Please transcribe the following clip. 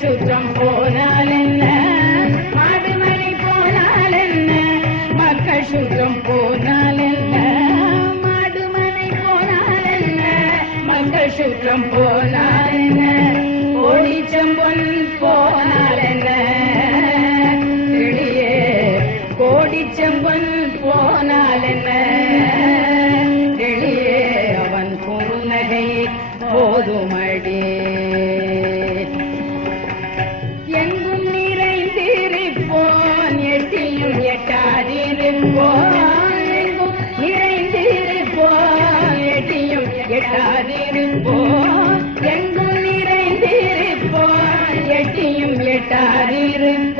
சுற்றம் போனால் என்ன மாடுமணி போனால் என்ன மக்கள் சுற்றம் போனால் என்ன மாடுமணி போனால் என்ன மக்கள் சுற்றம் போனால் என்ன கோடிச்சம்பொன் போனால் என்ன கிளியே கோடிச்சம்பொன் போனால் என்ன கிளியே அவன் புன்னகை போதுமடி எங்கும் நிறைந்திருப்போன் எட்டியும் எட்டாதிருப்போன் எங்கும் நிறைந்திருப்போன் எட்டியும் எட்டாதிருப்போன் எங்கும் நிறைந்திருப்போன் எட்டியும் எட்டாதிருப்போன்